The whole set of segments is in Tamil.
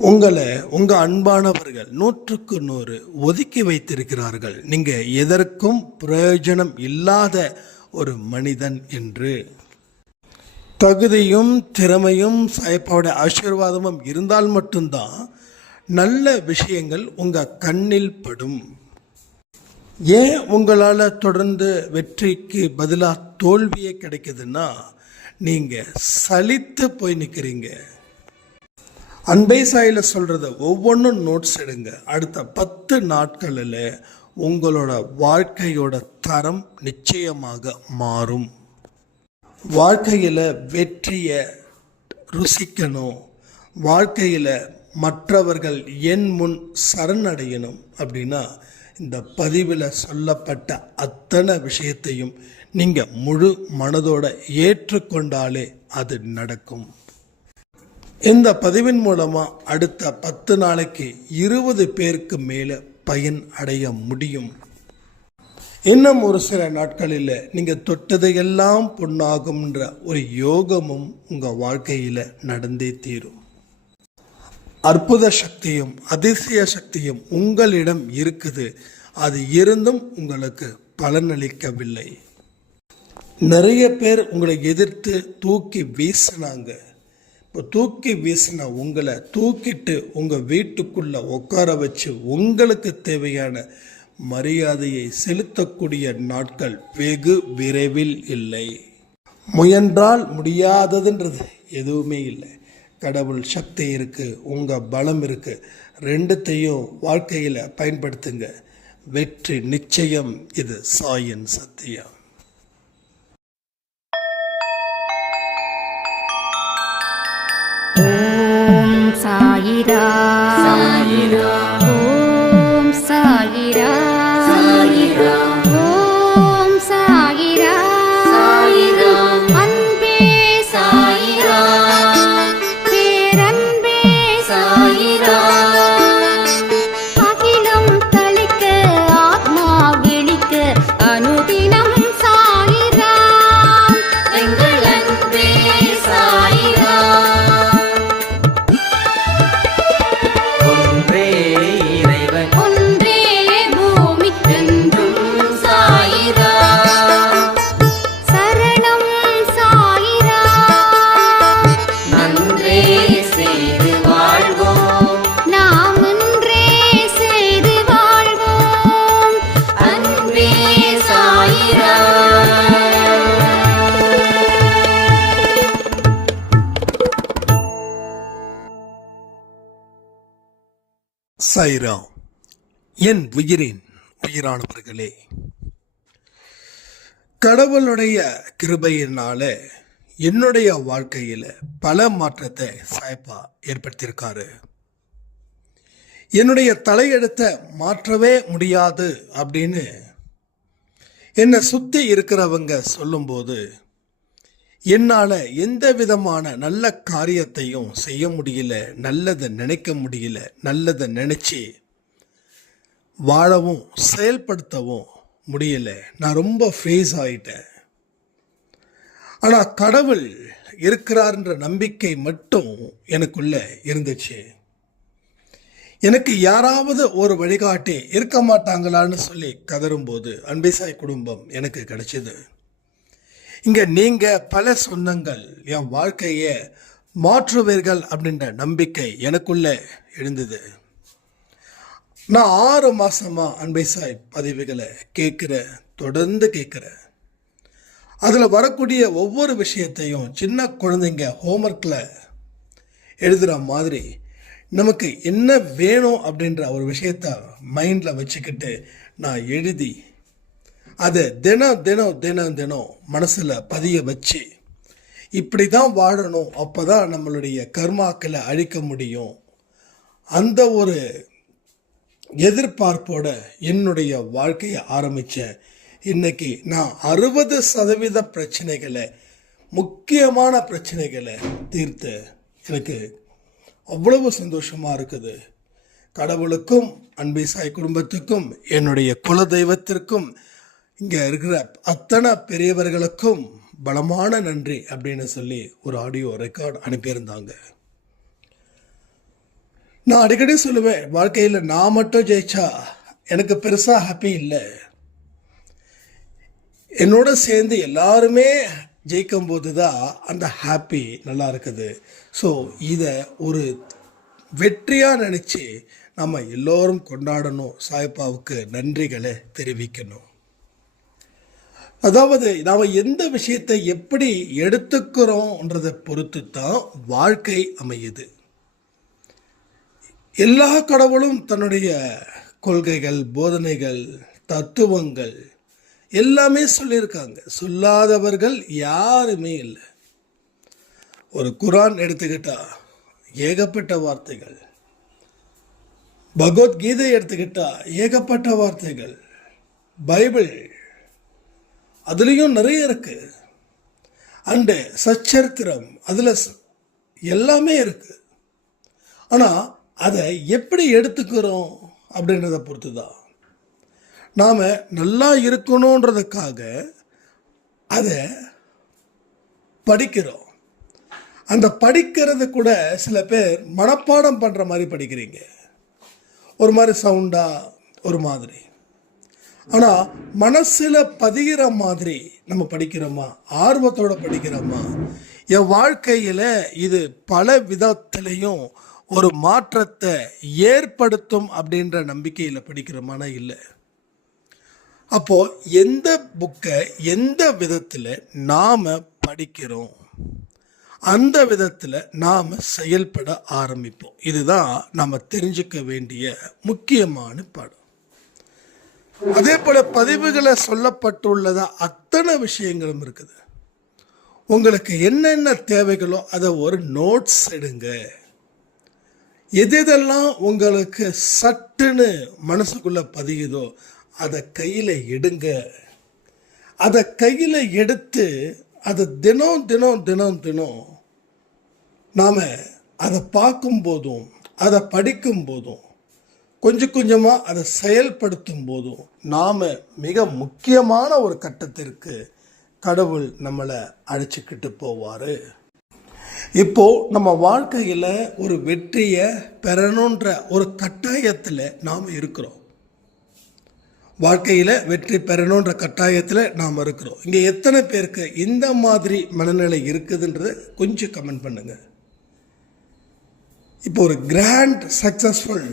உங்களை உங்கள் அன்பானவர்கள் 100க்கு 100 ஒதுக்கி வைத்திருக்கிறார்கள். நீங்கள் எதற்கும் பிரயோஜனம் இல்லாத ஒரு மனிதன் என்று. தகுதியும் திறமையும் சாயப்பாவுடைய ஆசீர்வாதமும் இருந்தால் மட்டும்தான் நல்ல விஷயங்கள் உங்கள் கண்ணில் படும். ஏன் உங்களால் தொடர்ந்து வெற்றிக்கு பதிலாக தோல்வியே கிடைக்குதுன்னா, நீங்கள் சலித்து போய் நிற்கிறீங்க. அன்பை சாயில் சொல்கிறத ஒவ்வொன்றும் நோட்ஸ் எடுங்க. அடுத்த 10 நாட்களில் உங்களோட வாழ்க்கையோட தரம் நிச்சயமாக மாறும். வாழ்க்கையில் வெற்றியை ருசிக்கணும், வாழ்க்கையில் மற்றவர்கள் என் முன் சரணடையணும் அப்படின்னா இந்த பதிவில் சொல்லப்பட்ட அத்தனை விஷயத்தையும் நீங்கள் முழு மனதோடு ஏற்றுக்கொண்டாலே அது நடக்கும். இந்த பதிவின் மூலமாக அடுத்த 10 நாளைக்கு 20 பேருக்கு மேலே பயன் அடைய முடியும். இன்னும் ஒரு சில நாட்களில் நீங்கள் தொட்டதையெல்லாம் பொன்னாகும்ன்ற ஒரு யோகமும் உங்கள் வாழ்க்கையில் நடந்தே தீரும். அற்புத சக்தியும் அதிசய சக்தியும் உங்களிடம் இருக்குது. அது இருந்தும் உங்களுக்கு பலனளிக்கவில்லை. நிறைய பேர் உங்களை எதிர்த்து தூக்கி வீசினாங்க. இப்போ தூக்கி வீசின உங்களை தூக்கிட்டு உங்கள் வீட்டுக்குள்ளே உட்கார வச்சு உங்களுக்கு தேவையான மரியாதையை செலுத்தக்கூடிய நாட்கள் வெகு விரைவில் இல்லை. முயன்றால் முடியாததுன்றது எதுவுமே இல்லை. கடவுள் சக்தி இருக்குது, உங்கள் பலம் இருக்குது. ரெண்டுத்தையும் வாழ்க்கையில் பயன்படுத்துங்க. வெற்றி நிச்சயம். இது சாயின் சத்தியம். ஓம் சாயிரா சாயிரா, ஓம் சாயிரா சாயிரா, ஓம் சாயிரா சாயிரா, அன்பே சாயிரா, பேரன்பே சாயிரா, அகிலம் தளிக்க ஆத்மா விழிக்க அனுதினம் சாயிரா, எங்கள் அன்பே சாயிரா. சாய்ராம். என் உயிரின் உயிரானவர்களே, கடவுளுடைய கிருபையினால என்னுடைய வாழ்க்கையில் பல மாற்றத்தை சாய்ப்பா ஏற்படுத்தியிருக்காரு. என்னுடைய தலையெழுத்தை மாற்றவே முடியாது அப்படின்னு என்னை சுற்றி இருக்கிறவங்க சொல்லும்போது என்னால் எந்த விதமான நல்ல காரியத்தையும் செய்ய முடியல, நல்லதை நினைக்க முடியல, நல்லதை நினச்சி வாழவும் செயல்படுத்தவும் முடியல. நான் ரொம்ப ஃப்ரீஸ் ஆகிட்டேன். ஆனால் கடவுள் இருக்கிறார்ன்ற நம்பிக்கை மட்டும் எனக்குள்ளே இருந்துச்சு. எனக்கு யாராவது ஒரு வழிகாட்டி இருக்க மாட்டாங்களான்னு சொல்லி கதறும்போது அன்பேசாய் குடும்பம் எனக்கு கிடைச்சிது. இங்கே நீங்கள் பல சொந்தங்கள் என் வாழ்க்கையை மாற்றுவீர்கள் அப்படின்ற நம்பிக்கை எனக்குள்ளே எழுந்தது. நான் 6 மாதமாக அன்பேசாய் பதிவுகளை தொடர்ந்து கேட்குறேன். அதில் வரக்கூடிய ஒவ்வொரு விஷயத்தையும் சின்ன குழந்தைங்க ஹோம்ஒர்க்கில் எழுதுகிற மாதிரி நமக்கு என்ன வேணும் அப்படின்ற ஒரு விஷயத்த மைண்டில் வச்சுக்கிட்டு நான் எழுதி அதை தினம் மனசில் பதிய வச்சு இப்படி தான் வாழணும், அப்போ தான் நம்மளுடைய கர்மாக்களை அழிக்க முடியும், அந்த ஒரு எதிர்பார்ப்போட என்னுடைய வாழ்க்கையை ஆரம்பித்தேன். இன்றைக்கி நான் 60% பிரச்சனைகளை, முக்கியமான பிரச்சனைகளை தீர்த்து எனக்கு அவ்வளவு சந்தோஷமாக இருக்குது. கடவுளுக்கும் அன்பேசாய் குடும்பத்துக்கும் என்னுடைய குலதெய்வத்திற்கும் இங்கே இருக்கிற அத்தனை பெரியவர்களுக்கும் பலமான நன்றி அப்படின்னு சொல்லி ஒரு ஆடியோ ரெக்கார்டு அனுப்பியிருந்தாங்க. நான் அடிக்கடி சொல்லுவேன், வாழ்க்கையில் நான் மட்டும் ஜெயிச்சா எனக்கு பெருசாக ஹாப்பி இல்லை, என்னோட சேர்ந்து எல்லாருமே ஜெயிக்கும் போது தான் அந்த ஹாப்பி நல்லா இருக்குது. ஸோ இதை ஒரு வெற்றியாக நினச்சி நம்ம எல்லோரும் கொண்டாடணும், சாயப்பாவுக்கு நன்றிகளை தெரிவிக்கணும். அதாவது நாம் எந்த விஷயத்தை எப்படி எடுத்துக்கிறோன்றதை பொறுத்து தான் வாழ்க்கை அமையுது. எல்லா கடவுளும் தன்னுடைய கொள்கைகள், போதனைகள், தத்துவங்கள் எல்லாமே சொல்லியிருக்காங்க. சொல்லாதவர்கள் யாருமே இல்லை. ஒரு குரான் எடுத்துக்கிட்டா ஏகப்பட்ட வார்த்தைகள், பகவத்கீதை எடுத்துக்கிட்டா ஏகப்பட்ட வார்த்தைகள், பைபிள் அதுலேயும் நிறைய இருக்கு, அண்டு சச்சரித்திரம் அதில் எல்லாமே இருக்கு. ஆனால் அதை எப்படி எடுத்துக்கிறோம் அப்படின்றத பொறுத்து தான். நாம் நல்லா இருக்கணுன்றதுக்காக அதை படிக்கிறோம். அந்த படிக்கிறது கூட சில பேர் மனப்பாடம் பண்ணுற மாதிரி படிக்கிறீங்க, ஒரு மாதிரி சவுண்டாக ஒரு மாதிரி. ஆனால் மனசில் பதிகிற மாதிரி நம்ம படிக்கிறோமா, ஆர்வத்தோடு படிக்கிறோமா? என் வாழ்க்கையில் இது பல விதத்திலையும் ஒரு மாற்றத்தை ஏற்படுத்தும் அப்படின்ற நம்பிக்கையில் படிக்கிறோமானா இல்லை. அப்போது எந்த புக்கை எந்த விதத்தில் நாம் படிக்கிறோம், அந்த விதத்தில் நாம் செயல்பட ஆரம்பிப்போம். இதுதான் நாம் தெரிஞ்சுக்க வேண்டிய முக்கியமான பாடம். அதே போல் பதிவுகளை சொல்லப்பட்டுள்ளதா அத்தனை விஷயங்களும் இருக்குது. உங்களுக்கு என்னென்ன தேவைகளோ அதை ஒரு நோட்ஸ் எடுங்க. எதெல்லாம் உங்களுக்கு சட்டுன்னு மனசுக்குள்ளே பதியுதோ அதை கையில் எடுங்க. அதை கையில் எடுத்து அதை தினம் தினம் தினம் தினம் நாம் அதை பார்க்கும்போதும் அதை படிக்கும் போதும் கொஞ்சம் கொஞ்சமாக அதை செயல்படுத்தும் போதும் நாம் மிக முக்கியமான ஒரு கட்டத்திற்கு கடவுள் நம்மளை அழைச்சிக்கிட்டு போவார். இப்போது நம்ம வாழ்க்கையில் ஒரு வெற்றியை பெறணுன்ற ஒரு கட்டாயத்தில் நாம் இருக்கிறோம். வாழ்க்கையில் வெற்றி பெறணுன்ற கட்டாயத்தில் நாம் இருக்கிறோம். இங்கே எத்தனை பேருக்கு இந்த மாதிரி மனநிலை இருக்குதுன்றதை கொஞ்சம் கமெண்ட் பண்ணுங்கள். இப்போ ஒரு கிராண்ட் சக்ஸஸ்ஃபுல்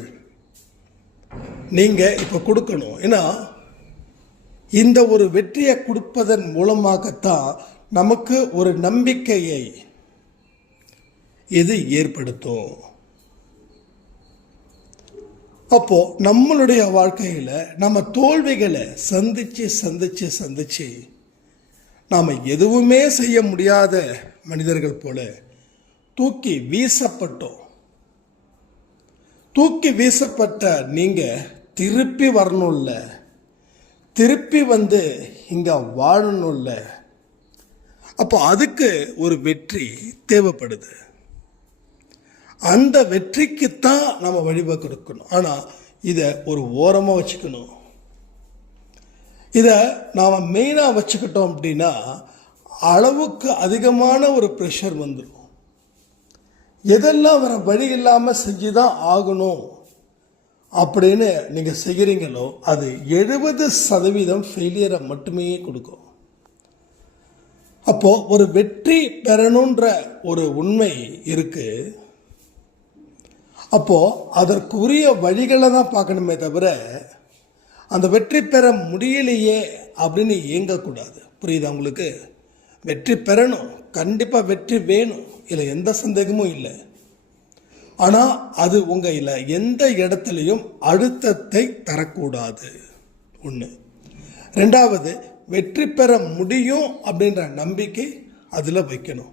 நீங்கள் இப்போ கொடுக்கணும். ஏன்னா இந்த ஒரு வெற்றியை கொடுப்பதன் மூலமாகத்தான் நமக்கு ஒரு நம்பிக்கையை இது ஏற்படுத்தும். அப்போது நம்மளுடைய வாழ்க்கையில் நம்ம தோல்விகளை சந்திச்சு நாம் எதுவுமே செய்ய முடியாத மனிதர்கள் போல தூக்கி வீசப்பட்டோம். தூக்கி வீசப்பட்ட நீங்கள் திருப்பி வரணும்ல, திருப்பி வந்து இங்கே வாழணும்ல. அப்போ அதுக்கு ஒரு வெற்றி தேவைப்படுது. அந்த வெற்றிக்குத்தான் நம்ம வழிவகை கொடுக்கணும். ஆனால் இதை ஒரு ஓரமாக வச்சுக்கணும். இதை நாம் மெயினாக வச்சுக்கிட்டோம் அப்படின்னா அளவுக்கு அதிகமான ஒரு ப்ரெஷர் வந்துடும். எதெல்லாம் வேறு வழி இல்லாமல் செஞ்சு தான் ஆகணும் அப்படின்னு நீங்கள் செய்கிறீங்களோ அது 70% ஃபெயிலியரை மட்டுமே கொடுக்கும். அப்போது ஒரு வெற்றி பெறணுன்ற ஒரு உண்மை இருக்குது. அப்போது அதற்குரிய வழிகளை தான் பார்க்கணுமே தவிர அந்த வெற்றி பெற முடியலையே அப்படின்னு இயங்கக்கூடாது. புரியுதா உங்களுக்கு? வெற்றி பெறணும், கண்டிப்பாக வெற்றி வேணும், இதில் எந்த சந்தேகமும் இல்லை. ஆனால் அது உங்கள் எந்த இடத்துலையும் அழுத்தத்தை தரக்கூடாது. ஒன்று. ரெண்டாவது, வெற்றி பெற முடியும் அப்படின்ற நம்பிக்கை அதில் வைக்கணும்.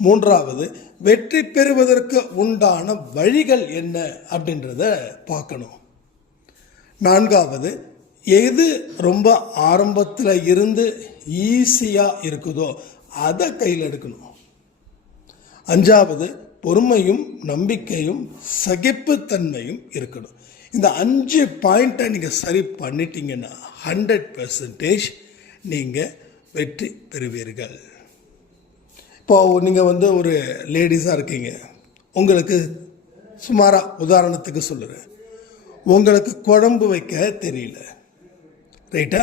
மூன்றாவது, வெற்றி பெறுவதற்கு உண்டான வழிகள் என்ன அப்படின்றத பார்க்கணும். நான்காவது, எது ரொம்ப ஆரம்பத்தில் இருந்து ஈஸியாக இருக்குதோ அதை கையில் எடுக்கணும். அஞ்சாவது, பொறுமையும் நம்பிக்கையும் சகிப்புத்தன்மையும் இருக்கணும். இந்த 5 பாயிண்ட்டை நீங்கள் சரி பண்ணிட்டீங்கன்னா 100% நீங்கள் வெற்றி பெறுவீர்கள். இப்போ நீங்கள் ஒரு லேடிஸாக இருக்கீங்க, உங்களுக்கு சுமாராக உதாரணத்துக்கு சொல்லுறேன், உங்களுக்கு குழம்பு வைக்க தெரியல, ரைட்டா?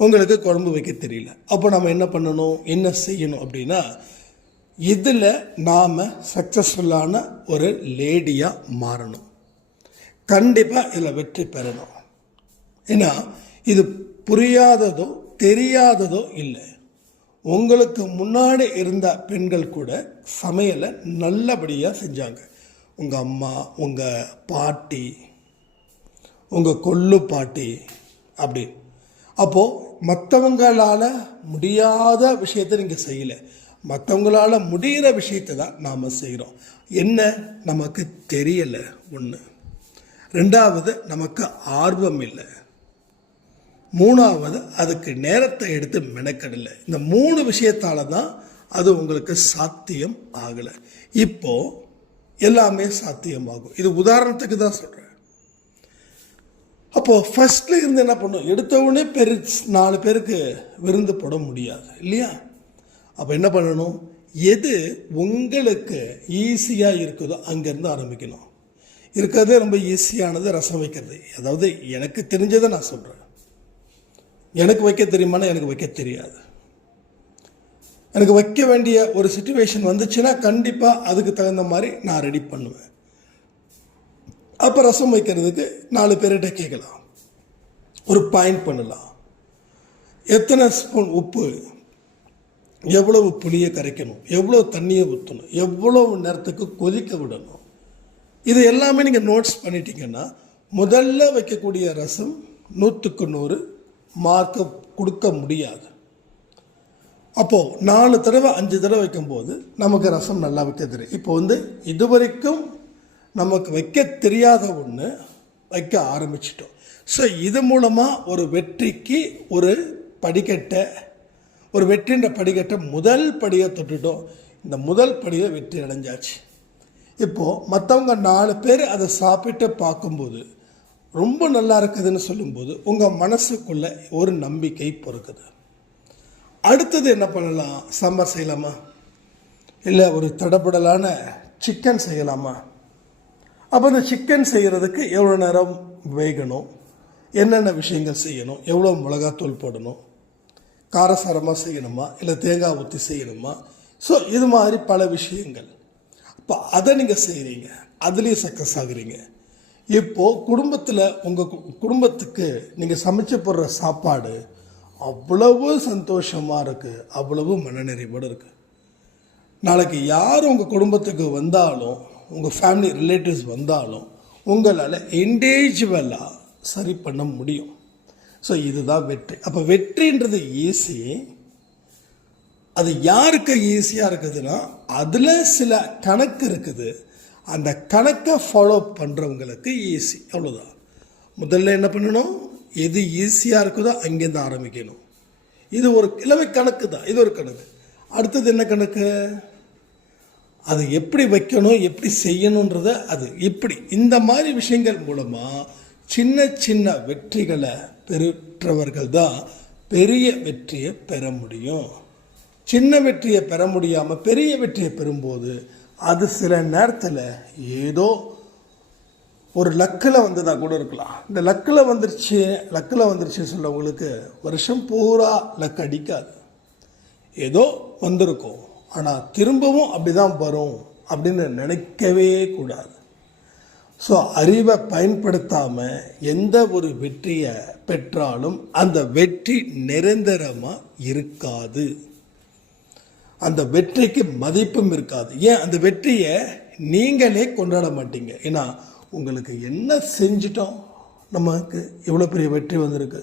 உங்களுக்கு குழம்பு வைக்க தெரியல. அப்போ நம்ம என்ன பண்ணணும், என்ன செய்யணும் அப்படின்னா, இதில் நாம் சக்ஸஸ்ஃபுல்லான ஒரு லேடியாக மாறணும். கண்டிப்பாக இதில் வெற்றி பெறணும். ஏன்னா இது புரியாததோ தெரியாததோ இல்லை. உங்களுக்கு முன்னாடி இருந்த பெண்கள் கூட சமையலை நல்லபடியாக செஞ்சாங்க. உங்கள் அம்மா, உங்கள் பாட்டி, உங்கள் கொள்ளு பாட்டி அப்படி. அப்போது மற்றவங்களால் முடியாத விஷயத்தை நீங்கள் செய்யலை, மற்றவங்களால் முடிகிற விஷயத்தை தான் நாம் செய்கிறோம். என்ன, நமக்கு தெரியலை ஒன்று, ரெண்டாவது நமக்கு ஆர்வம் இல்லை, மூணாவது அதுக்கு நேரத்தை எடுத்து மெனக்கடலை. இந்த 3 விஷயத்தால் தான் அது உங்களுக்கு சாத்தியம் ஆகலை. இப்போது எல்லாமே சாத்தியமாகும். இது உதாரணத்துக்கு தான் சொல்கிறேன். அப்போது ஃபஸ்ட்டில் இருந்து என்ன பண்ணும், எடுத்தவுடனே 4 பேருக்கு விருந்து போட முடியாது இல்லையா? அப்போ என்ன பண்ணணும், எது உங்களுக்கு ஈஸியாக இருக்குதோ அங்கேருந்து ஆரம்பிக்கணும். இருக்கிறதே ரொம்ப ஈஸியானது ரசம் வைக்கிறது. அதாவது எனக்கு தெரிஞ்சதை நான் சொல்கிறேன். எனக்கு வைக்க தெரியுமானா எனக்கு வைக்க தெரியாது. எனக்கு வைக்க வேண்டிய ஒரு சிச்சுவேஷன் வந்துச்சுன்னா கண்டிப்பாக அதுக்கு தகுந்த மாதிரி நான் ரெடி பண்ணுவேன். அப்போ ரசம் வைக்கிறதுக்கு 4 பேர்கிட்ட கேட்கலாம், ஒரு பாயிண்ட் பண்ணலாம். எத்தனை ஸ்பூன் உப்பு, எவ்வளவு புளியை கரைக்கணும், எவ்வளோ தண்ணியை ஊற்றணும், எவ்வளவு நேரத்துக்கு கொதிக்க விடணும், இது எல்லாமே நீங்கள் நோட்ஸ் பண்ணிட்டீங்கன்னா முதல்ல வைக்கக்கூடிய ரசம் 100க்கு 100 மார்க்கு கொடுக்க முடியாது. அப்போது 4 தடவை 5 தடவை வைக்கும்போது நமக்கு ரசம் நல்லா வைக்க தெரியும். இப்போ இது வரைக்கும் நமக்கு வைக்க தெரியாத ஒன்று வைக்க ஆரம்பிச்சிட்டோம். ஸோ இது மூலமாக ஒரு வெற்றிக்கு ஒரு படிக்கட்டை, ஒரு வெற்றின்ற படிக்கட்டை முதல் படியை தொட்டுட்டோம். இந்த முதல் படியை வெற்றி அடைஞ்சாச்சு. இப்போது மற்றவங்க 4 பேர் அதை சாப்பிட்டு பார்க்கும்போது ரொம்ப நல்லா இருக்குதுன்னு சொல்லும்போது உங்கள் மனசுக்குள்ளே ஒரு நம்பிக்கை பிறக்குது. அடுத்தது என்ன பண்ணலாம், சாம்பார் செய்யலாமா, இல்லை ஒரு தடபடலான சிக்கன் செய்யலாமா? அப்போ அந்த சிக்கன் செய்கிறதுக்கு எவ்வளோ நேரம் வேகணும், என்னென்ன விஷயங்கள் செய்யணும், எவ்வளோ மிளகாத்தூள் போடணும், காரசாரமாக செய்யணுமா இல்லை தேங்காய் ஊற்றி செய்யணுமா? ஸோ இது மாதிரி பல விஷயங்கள். இப்போ அதை நீங்கள் செய்கிறீங்க, அதுலேயும் சக்ஸஸ் ஆகுறீங்க. இப்போது குடும்பத்தில் உங்கள் குடும்பத்துக்கு நீங்கள் சமைச்சு போடுற சாப்பாடு அவ்வளவு சந்தோஷமாக இருக்குது, அவ்வளவு மனநிறைவோடு இருக்குது. நாளைக்கு யார் உங்கள் குடும்பத்துக்கு வந்தாலும், உங்கள் ஃபேமிலி ரிலேட்டிவ்ஸ் வந்தாலும் உங்களால் இண்டிவிஜுவலாக சரி பண்ண முடியும். ஸோ இதுதான் வெற்றி. அப்போ வெற்றின்றது ஈஸி. அது யாருக்கு ஈஸியாக இருக்குதுன்னா அதில் சில கணக்கு இருக்குது, அந்த கணக்கை ஃபாலோ பண்ணுறவங்களுக்கு ஈஸி, அவ்வளோதான். முதல்ல என்ன பண்ணணும், எது ஈஸியாக இருக்குதோ அங்கேருந்து ஆரம்பிக்கணும். இது ஒரு கிழமை கணக்கு தான், இது ஒரு கணக்கு. அடுத்தது என்ன கணக்கு, அது எப்படி வைக்கணும், எப்படி செய்யணுன்றத அது இப்படி இந்த மாதிரி விஷயங்கள் மூலமாக சின்ன சின்ன வெற்றிகளை பெற்றவர்கள் தான் பெரிய வெற்றியை பெற முடியும். சின்ன வெற்றியை பெற முடியாமல் பெரிய வெற்றியை பெறும்போது அது சில நேரத்தில் ஏதோ ஒரு லக்கில் வந்ததாக கூட இருக்கலாம். இந்த லக்கில் வந்துருச்சு சொல்லவங்களுக்கு வருஷம் பூரா லக் அடிக்காது, ஏதோ வந்திருக்கும். ஆனால் திரும்பவும் அப்படி தான் வரும் அப்படின்னு நினைக்கவே கூடாது. ஸோ அறிவை பயன்படுத்தாமல் எந்த ஒரு வெற்றியை பெற்றாலும் அந்த வெற்றி நிரந்தரமாக இருக்காது, அந்த வெற்றிக்கு மதிப்பும் இருக்காது. ஏன், அந்த வெற்றியை நீங்களே கொண்டாட மாட்டீங்க. ஏன்னா உங்களுக்கு என்ன செஞ்சிட்டோம், நமக்கு இவ்வளோ பெரிய வெற்றி வந்திருக்கு,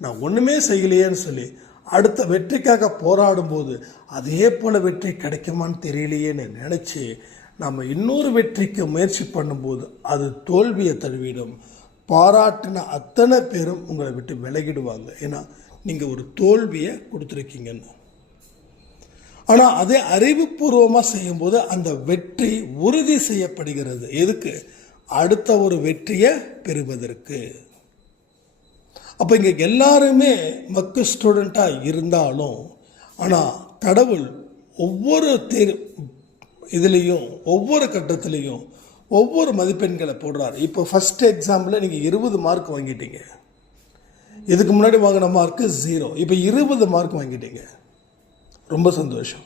நான் ஒன்றுமே செய்யலையேன்னு சொல்லி அடுத்த வெற்றிக்காக போராடும்போது அதே போல் வெற்றி கிடைக்குமான்னு தெரியலையேன்னு நினச்சி நம்ம இன்னொரு வெற்றிக்கு முயற்சி பண்ணும்போது அது தோல்வியை தழுவிடும். பாராட்டின அத்தனை பேரும் உங்களை விட்டு விலகிடுவாங்க. ஏன்னா நீங்கள் ஒரு தோல்வியை கொடுத்துருக்கீங்கன்னு. ஆனால் அதே அறிவுபூர்வமாக செய்யும்போது அந்த வெற்றி உறுதி செய்யப்படுகிறது. எதுக்கு, அடுத்த ஒரு வெற்றியை பெறுவதற்கு. அப்போ இங்கே எல்லாருமே மக்கு ஸ்டூடெண்ட்டாக இருந்தாலும், ஆனால் கடவுள் ஒவ்வொரு இதுலேயும் ஒவ்வொரு கட்டத்திலையும் ஒவ்வொரு மதிப்பெண்களை போடுறாரு. இப்போ ஃபஸ்ட் எக்ஸாம்பிள் நீங்கள் 20 மார்க் வாங்கிட்டீங்க. இதுக்கு முன்னாடி வாங்கின மார்க்கு 0. இப்போ 20 மார்க் வாங்கிட்டீங்க, ரொம்ப சந்தோஷம்.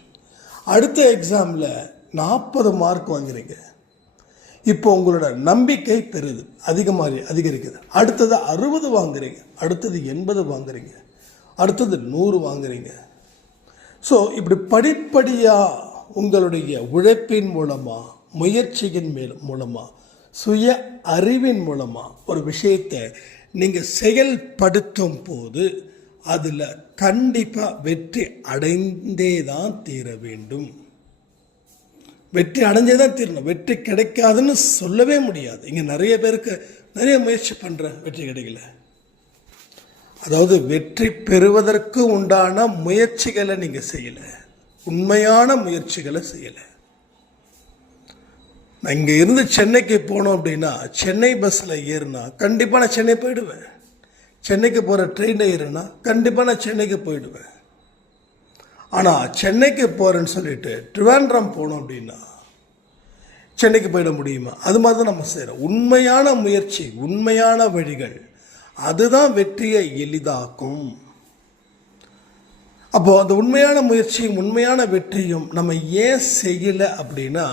அடுத்த எக்ஸாமில் 40 மார்க் வாங்குறீங்க. இப்போ உங்களோட நம்பிக்கை பெறுது, அதிகரிக்குது. அடுத்தது 60 வாங்குறீங்க, அடுத்தது 80 வாங்குறீங்க, அடுத்தது 100 வாங்குறீங்க. ஸோ இப்படி படிப்படியாக உங்களுடைய உழைப்பின் மூலமாக, முயற்சியின் மூலமாக, சுய அறிவின் மூலமாக ஒரு விஷயத்தை நீங்கள் செயல்படுத்தும் போது அதில் கண்டிப்பாக வெற்றி அடைந்தே தான் தீர வேண்டும். வெற்றி அடைஞ்சே தான் தீரணும். வெற்றி கிடைக்காதுன்னு சொல்லவே முடியாது. இங்கே நிறைய பேருக்கு நிறைய முயற்சி பண்ணுறேன், வெற்றி கிடைக்கல. அதாவது வெற்றி பெறுவதற்கு உண்டான முயற்சிகளை நீங்கள் செய்யலை, உண்மையான முயற்சிகளை செய்யலை. நான் இங்கே இருந்து சென்னைக்கு போனோம் அப்படின்னா, சென்னை பஸ்ஸில் ஏறுனா கண்டிப்பாக நான் சென்னை போயிடுவேன். சென்னைக்கு போகிற ட்ரெயினில் ஏறுனா கண்டிப்பாக நான் சென்னைக்கு போயிடுவேன். ஆனால் சென்னைக்கு போகிறேன்னு சொல்லிட்டு ட்ரிவாண்ட்ரம் போனோம் அப்படின்னா சென்னைக்கு போயிட முடியுமா? அது மாதிரி தான் நம்ம செய்கிறோம். உண்மையான முயற்சி, உண்மையான வழிகள், அதுதான் வெற்றியை எளிதாக்கும். அப்போது அந்த உண்மையான முயற்சியும் உண்மையான வெற்றியும் நம்ம ஏன் செய்யலை அப்படின்னா,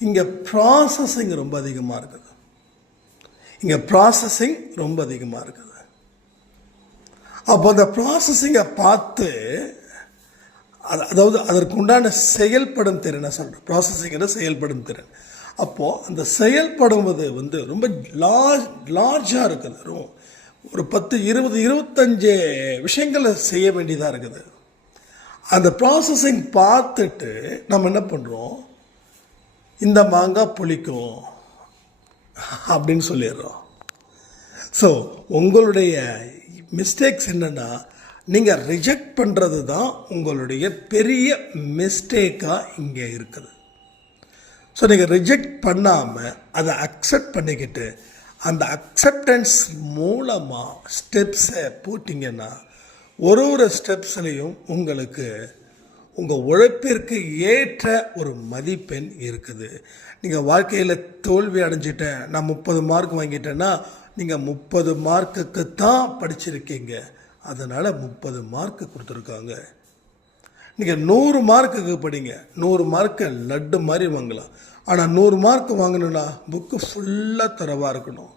இங்கே ப்ராசஸிங் ரொம்ப அதிகமாக இருக்குது. அப்போ அந்த ப்ராசஸிங்கை பார்த்து, அதாவது அதற்கு உண்டான செயல்படும் திறனை சொல்கிறேன். ப்ராசஸிங்கிற செயல்படும் திறன். அப்போது அந்த செயல்படுவது ரொம்ப லார்ஜாக இருக்குது. ஒரு 10, 20, 25 விஷயங்களை செய்ய வேண்டியதாக இருக்குது. அந்த ப்ராசஸிங் பார்த்துட்டு நம்ம என்ன பண்ணுறோம், இந்த மாங்காய் புளிக்கும் அப்படின்னு சொல்லிடுறோம். ஸோ உங்களுடைய மிஸ்டேக்ஸ் என்னென்னா, நீங்கள் ரிஜெக்ட் பண்ணுறது தான் உங்களுடைய பெரிய மிஸ்டேக்காக இங்கே இருக்குது. ஸோ நீங்கள் ரிஜெக்ட் பண்ணாமல் அதை அக்செப்ட் பண்ணிக்கிட்டு, அந்த அக்செப்டன்ஸ் மூலமாக ஸ்டெப்ஸை போட்டிங்கன்னா, ஒரு ஸ்டெப்ஸ்லேயும் உங்களுக்கு உங்கள் உழைப்பிற்கு ஏற்ற ஒரு மதிப்பெண் இருக்குது. நீங்கள் வாழ்க்கையில் தோல்வி அடைஞ்சிட்டேன், நான் 30 மார்க் வாங்கிட்டேன்னா, நீங்கள் 30 மார்க்குக்கு தான் படிச்சிருக்கீங்க, அதனால் 30 மார்க்கு கொடுத்துருக்காங்க. நீங்கள் 100 மார்க்குக்கு படிங்க, 100 மார்க்கை லட்டு மாதிரி வாங்கலாம். ஆனால் 100 மார்க் வாங்கணுன்னா புக்கு ஃபுல்லாக தரவாக இருக்கணும்.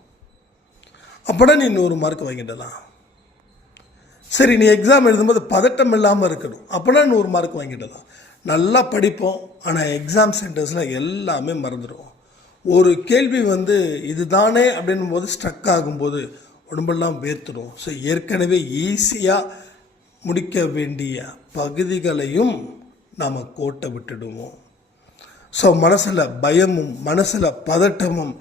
அப்போனா நீ 100 மார்க் வாங்கிடலாம். சரி, நீ எக்ஸாம் எழுதும்போது பதட்டம் இல்லாமல் இருக்கணும், அப்போனா 100 மார்க் வாங்கிடலாம். நல்லா படிப்போம், ஆனால் எக்ஸாம் சென்டர்ஸில் எல்லாமே மறந்துடுவோம். ஒரு கேள்வி இதுதானே அப்படின்னும் போது ஸ்ட்ரக் ஆகும்போது உடம்பெல்லாம் வேர்த்துடும். ஸோ ஏற்கனவே ஈஸியாக முடிக்க வேண்டிய பகுதிகளையும் நாம் கோட்டை விட்டுடுவோம். ஸோ மனசில் பயமும் மனசில் பதட்டமும்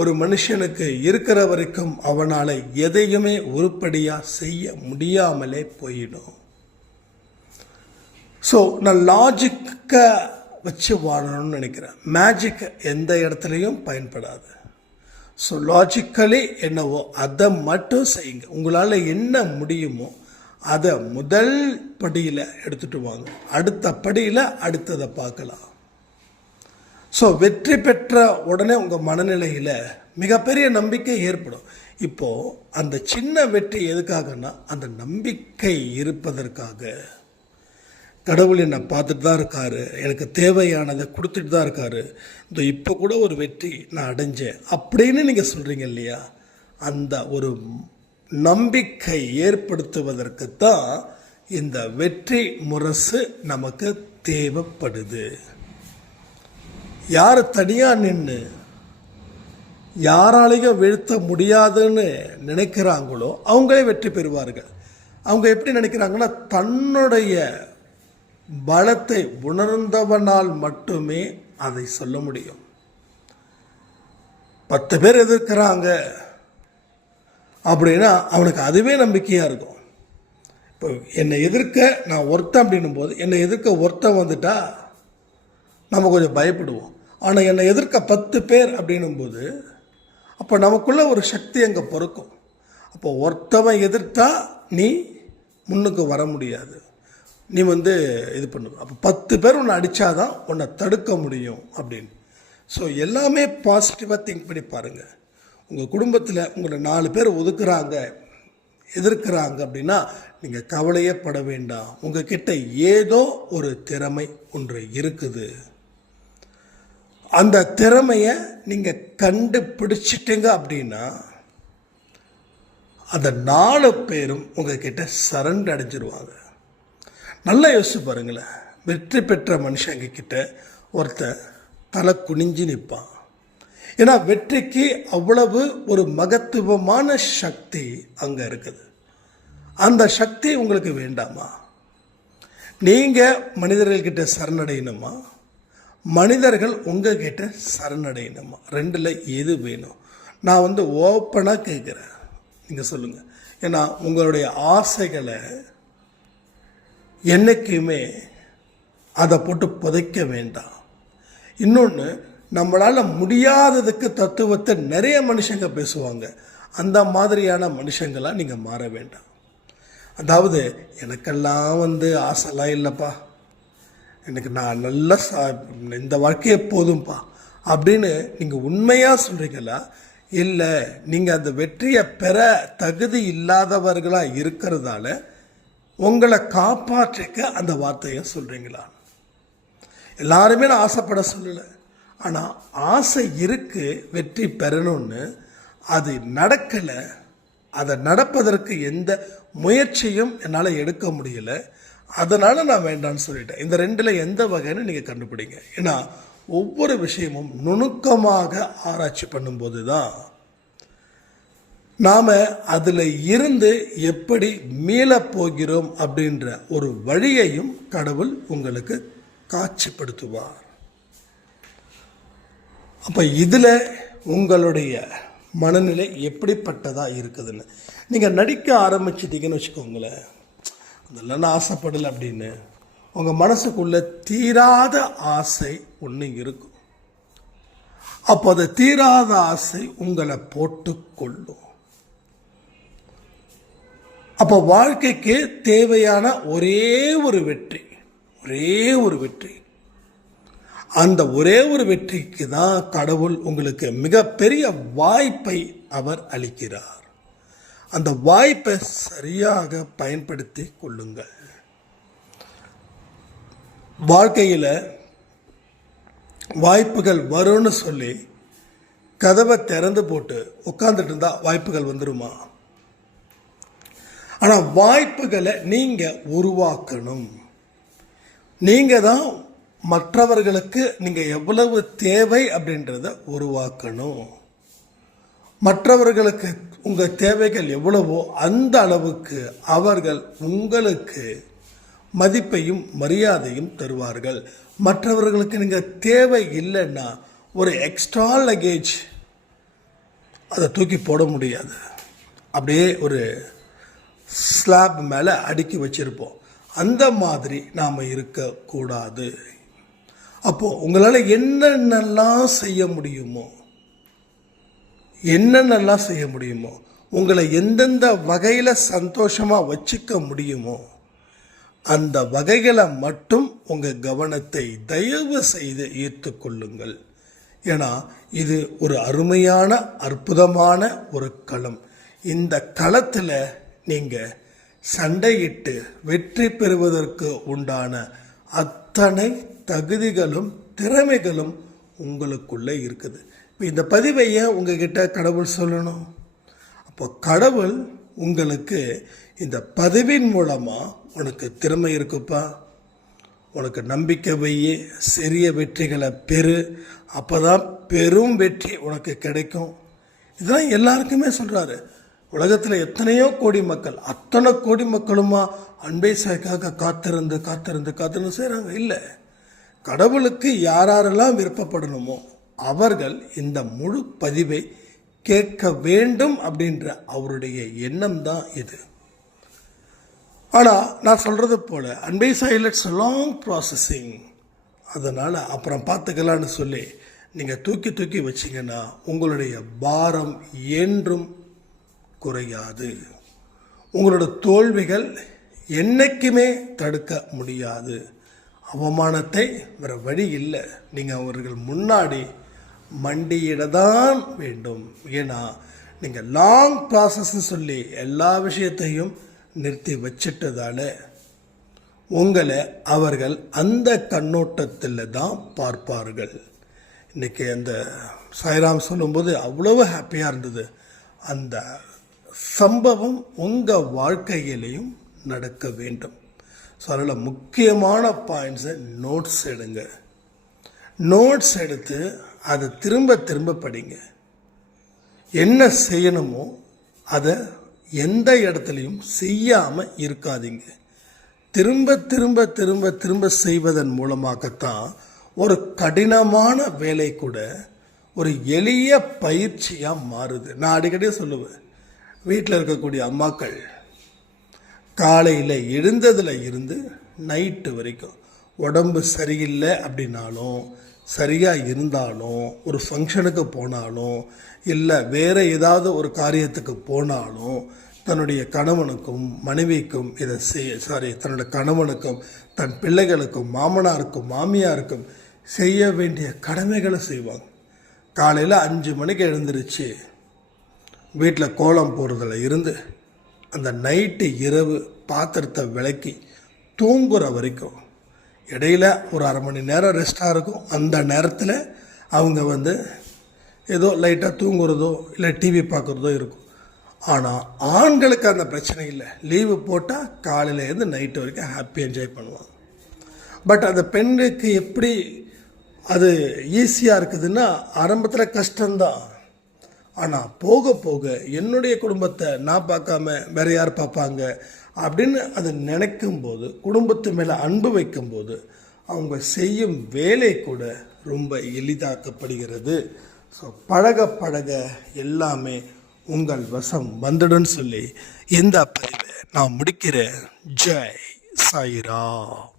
ஒரு மனுஷனுக்கு இருக்கிற வரைக்கும் அவனால் எதையுமே உருப்படியாக செய்ய முடியாமலே போயிடும். ஸோ நான் லாஜிக்கை வச்சு வாழணும்னு நினைக்கிறேன். மேஜிக் எந்த இடத்துலையும் பயன்படாது. ஸோ லாஜிக்கலி என்னவோ அதை மட்டும் செய்யுங்க. உங்களால் என்ன முடியுமோ அதை முதல் படியில் எடுத்துகிட்டு வாங்க, அடுத்த படியில் அடுத்ததை பார்க்கலாம். ஸோ வெற்றி பெற்ற உடனே உங்கள் மனநிலையில் மிகப்பெரிய நம்பிக்கை ஏற்படும். இப்போது அந்த சின்ன வெற்றி எதுக்காகனா, அந்த நம்பிக்கை இருப்பதற்காக. கடவுள் என்னை பார்த்துட்டு தான் இருக்காரு, எனக்கு தேவையானதை கொடுத்துட்டு தான் இருக்காரு, இந்த இப்போ கூட ஒரு வெற்றி நான் அடைஞ்சேன் அப்படின்னு நீங்கள் சொல்கிறீங்க இல்லையா, அந்த ஒரு நம்பிக்கை ஏற்படுத்துவதற்கு தான் இந்த வெற்றி முரசு நமக்கு தேவைப்படுது. யார் தனியாக நின்று யாராலையும் வீழ்த்த முடியாதுன்னு நினைக்கிறாங்களோ அவங்களே வெற்றி பெறுவார்கள். அவங்க எப்படி நினைக்கிறாங்கன்னா, தன்னுடைய பலத்தை உணர்ந்தவனால் மட்டுமே அதை சொல்ல முடியும். 10 பேர் எதிர்க்கிறாங்க அப்படின்னா அவனுக்கு அதுவே நம்பிக்கையாக இருக்கும். இப்போ என்னை எதிர்க்க நான் ஒருத்தன் அப்படின்னும் போது, என்னை எதிர்க்க ஒருத்தன் வந்துட்டா நம்ம கொஞ்சம் பயப்படுவோம். ஆனால் என்னை எதிர்க்க 10 பேர் அப்படின்னும்போது அப்போ நமக்குள்ள ஒரு சக்தி அங்கே பிறக்கும். அப்போ ஒருத்தவன் எதிர்த்தா நீ முன்னுக்கு வர முடியாது, நீ இது பண்ணுவ. அப்போ 10 பேர் உன்னை அடித்தாதான் உன்னை தடுக்க முடியும் அப்படின்னு. ஸோ எல்லாமே பாசிட்டிவாக திங்க் பண்ணி பாருங்கள். உங்கள் குடும்பத்தில் உங்களை 4 பேர் ஒதுக்குறாங்க, எதிர்க்கிறாங்க அப்படின்னா நீங்கள் கவலையே பட வேண்டாம். உங்ககிட்ட ஏதோ ஒரு திறமை ஒன்று இருக்குது. அந்த திறமையை நீங்கள் கண்டுபிடிச்சிட்டீங்க அப்படின்னா அந்த 4 பேரும் உங்ககிட்ட சரண்டர் அடைஞ்சிருவாங்க. நல்லா யோசிச்சு பாருங்களேன். வெற்றி பெற்ற மனுஷங்க கிட்ட ஒருத்தன் தலை குனிஞ்சு நிற்பான். ஏன்னா வெற்றிக்கு அவ்வளவு ஒரு மகத்துவமான சக்தி அங்கே இருக்குது. அந்த சக்தி உங்களுக்கு வேண்டாமா? நீங்கள் மனிதர்கள்கிட்ட சரணடையணுமா, மனிதர்கள் உங்ககிட்ட சரணடையணுமா? 2ல் எது வேணும்? நான் ஓப்பனாக கேட்குறேன், நீங்கள் சொல்லுங்கள். ஏன்னா உங்களுடைய ஆசைகளை என்றைக்குமே அதை போட்டு புதைக்க வேண்டாம். இன்னொன்று, நம்மளால் முடியாததுக்கு தத்துவத்தை நிறைய மனுஷங்க பேசுவாங்க. அந்த மாதிரியான மனுஷங்களாக நீங்கள் மாற வேண்டாம். அதாவது எனக்கெல்லாம் ஆசைலாம் இல்லைப்பா, எனக்கு நான் நல்லா இந்த வாழ்க்கையே போதும்பா அப்படின்னு நீங்கள் உண்மையாக சொல்கிறீங்களா? இல்லை நீங்கள் அந்த வெற்றியை பெற தகுதி இல்லாதவர்களாக இருக்கிறதால உங்களை காப்பாற்றிக்க அந்த வார்த்தையை சொல்கிறீங்களா? எல்லாருமே நான் ஆசைப்பட சொல்லலை, ஆனால் ஆசை இருக்கு வெற்றி பெறணும்னு. அது நடக்கலை. அதை நடப்பதற்கு எந்த முயற்சியும் என்னால் எடுக்க முடியலை. அதனால் நான் வேண்டான்னு சொல்லிட்டேன். இந்த 2ல் எந்த வகைன்னு நீங்கள் கண்டுபிடிங்க. ஏன்னா ஒவ்வொரு விஷயமும் நுணுக்கமாக ஆராய்ச்சி பண்ணும்போது தான் நாம் அதில் இருந்து எப்படி மீளப்போகிறோம் அப்படின்ற ஒரு வழியையும் கடவுள் உங்களுக்கு காட்சிப்படுத்துவார். அப்போ இதில் உங்களுடைய மனநிலை எப்படிப்பட்டதாக இருக்குதுன்னு நீங்கள் நடிக்க ஆரம்பிச்சிட்டிங்கன்னு வச்சுக்கோங்களேன். அதெல்லாம் நான் ஆசைப்படலை அப்படின்னு உங்கள் மனசுக்குள்ளே தீராத ஆசை ஒன்று இருக்கும். அப்போ அந்த தீராத ஆசை உங்களை போட்டுக்கொள்ளும். அப்போ வாழ்க்கைக்கு தேவையான ஒரே ஒரு வெற்றி, அந்த ஒரே ஒரு வெற்றிக்கு தான் கடவுள் உங்களுக்கு மிகப்பெரிய வாய்ப்பை அவர் அளிக்கிறார். அந்த வாய்ப்பை சரியாக பயன்படுத்தி கொள்ளுங்கள். வாழ்க்கையில் வாய்ப்புகள் வரும்னு சொல்லி கதவை திறந்து போட்டு உட்காந்துட்டு இருந்தால் வாய்ப்புகள் வந்துடுமா? ஆனால் வாய்ப்புகளை நீங்கள் உருவாக்கணும். நீங்கள் தான் மற்றவர்களுக்கு நீங்கள் எவ்வளவு தேவை அப்படின்றத உருவாக்கணும். மற்றவர்களுக்கு உங்கள் தேவைகள் எவ்வளவோ அந்த அளவுக்கு அவர்கள் உங்களுக்கு மதிப்பையும் மரியாதையும் தருவார்கள். மற்றவர்களுக்கு நீங்கள் தேவை இல்லைன்னா ஒரு எக்ஸ்ட்ரா லக்கேஜ் அதை தூக்கி போட முடியாது. அப்படியே ஒரு ஸ்லாப் மேலே அடுக்கி வச்சுருப்போம். அந்த மாதிரி நாம் இருக்கக்கூடாது. அப்போது உங்களால் என்னென்னலாம் செய்ய முடியுமோ, உங்களை எந்தெந்த வகையில் சந்தோஷமாக வச்சுக்க முடியுமோ அந்த வகைகளை மட்டும் உங்கள் கவனத்தை தயவு செய்து ஈர்த்து கொள்ளுங்கள். ஏன்னா இது ஒரு அருமையான அற்புதமான ஒரு களம். இந்த களத்தில் நீங்கள் சண்டையிட்டு வெற்றி பெறுவதற்கு உண்டான அத்தனை தகுதிகளும் திறமைகளும் உங்களுக்குள்ளே இருக்குது. இப்போ இந்த பதிவை ஏன் உங்ககிட்ட கடவுள் சொல்லணும்? அப்போ கடவுள் உங்களுக்கு இந்த பதிவின் மூலமாக உனக்கு திறமை இருக்குப்பா, உனக்கு நம்பிக்கை வையே, சிறிய வெற்றிகளை பெறு, அப்போ தான் பெரும் வெற்றி உனக்கு கிடைக்கும். இதெல்லாம் எல்லாருக்குமே சொல்கிறாரு. உலகத்தில் எத்தனையோ கோடி மக்கள், அத்தனை கோடி மக்களுமா அன்பை சாய்க்காக காத்திருந்து செய்கிறாங்க? இல்லை, கடவுளுக்கு யாரெல்லாம் விருப்பப்படணுமோ அவர்கள் இந்த முழு பதிவை கேட்க வேண்டும் அப்படின்ற அவருடைய எண்ணம் தான் இது. ஆனால் நான் சொல்கிறது போல் அன்பை சைலட்ஸ் லாங் ப்ராசஸிங், அதனால் அப்புறம் பார்த்துக்கலான்னு சொல்லி நீங்கள் தூக்கி வச்சிங்கன்னா உங்களுடைய பாரம் என்றும் குறையாது. உங்களோட தோல்விகள் என்றைக்குமே தடுக்க முடியாது. அவமானத்தை வேறு வழி இல்லை. நீங்கள் அவர்கள் முன்னாடி மண்டியிட தான் வேண்டும். ஏன்னா நீங்கள் லாங் ப்ராசஸ்ன்னு சொல்லி எல்லா விஷயத்தையும் நிறுத்தி வச்சிட்டதால உங்களை அவர்கள் அந்த கண்ணோட்டத்தில் தான் பார்ப்பார்கள். இன்றைக்கி அந்த சாய்ராம் சொல்லும்போது அவ்வளவு ஹாப்பியாக இருந்தது. அந்த சம்பவம் உங்கள் வாழ்க்கையிலையும் நடக்க வேண்டும். ஸோ அதில் முக்கியமான பாயிண்ட்ஸை நோட்ஸ் எடுங்க. நோட்ஸ் எடுத்து அதை திரும்ப திரும்ப படிங்க. என்ன செய்யணுமோ அதை எந்த இடத்துலையும் செய்யாமல் இருக்காதீங்க. திரும்ப திரும்ப திரும்ப திரும்ப செய்வதன் மூலமாகத்தான் ஒரு கடினமான வேலை கூட ஒரு எளிய பயிற்சியாக மாறுது. நான் அடிக்கடி சொல்லுவேன், வீட்டில் இருக்கக்கூடிய அம்மாக்கள் காலையில் எழுந்ததில் இருந்து நைட்டு வரைக்கும் உடம்பு சரியில்லை அப்படின்னாலும், சரியாக இருந்தாலும், ஒரு ஃபங்க்ஷனுக்கு போனாலும், இல்லை வேறு ஏதாவது ஒரு காரியத்துக்கு போனாலும் தன்னுடைய கணவனுக்கும் மனைவிக்கும் இதை தன்னோட கணவனுக்கும் தன் பிள்ளைகளுக்கும் மாமனாருக்கும் மாமியாருக்கும் செய்ய வேண்டிய கடமைகளை செய்வாங்க. காலையில் 5 மணிக்கு எழுந்திருச்சு வீட்டில் கோலம் போடுறதுல இருந்து அந்த நைட்டு இரவு பாத்திரத்தை விளக்கி தூங்குற வரைக்கும் இடையில் ஒரு 1/2 மணி நேரம் ரெஸ்ட்டாக இருக்கும். அந்த நேரத்தில் அவங்க ஏதோ லைட்டாக தூங்குறதோ இல்லை டிவி பார்க்குறதோ இருக்கும். ஆனால் ஆண்களுக்கு அந்த பிரச்சனை இல்லை. லீவு போட்டால் காலையிலேருந்து நைட்டு வரைக்கும் ஹாப்பி என்ஜாய் பண்ணுவாங்க. பட் அந்த பெண்ணுக்கு எப்படி அது ஈஸியாக இருக்குதுன்னா ஆரம்பத்தில் கஷ்டம்தான். ஆனால் போக போக என்னுடைய குடும்பத்தை நான் பார்க்காம வேறு யார் பார்ப்பாங்க அப்படின்னு அதை நினைக்கும்போது, குடும்பத்து மேலே அன்பு வைக்கும்போது அவங்க செய்யும் வேலை கூட ரொம்ப எளிதாக்கப்படுகிறது. ஸோ பழக பழக எல்லாமே உங்கள் வசம் வந்துடுன்னு சொல்லி இந்த பதிவை நான் முடிக்கிறேன். ஜெய் சாய்ராம்.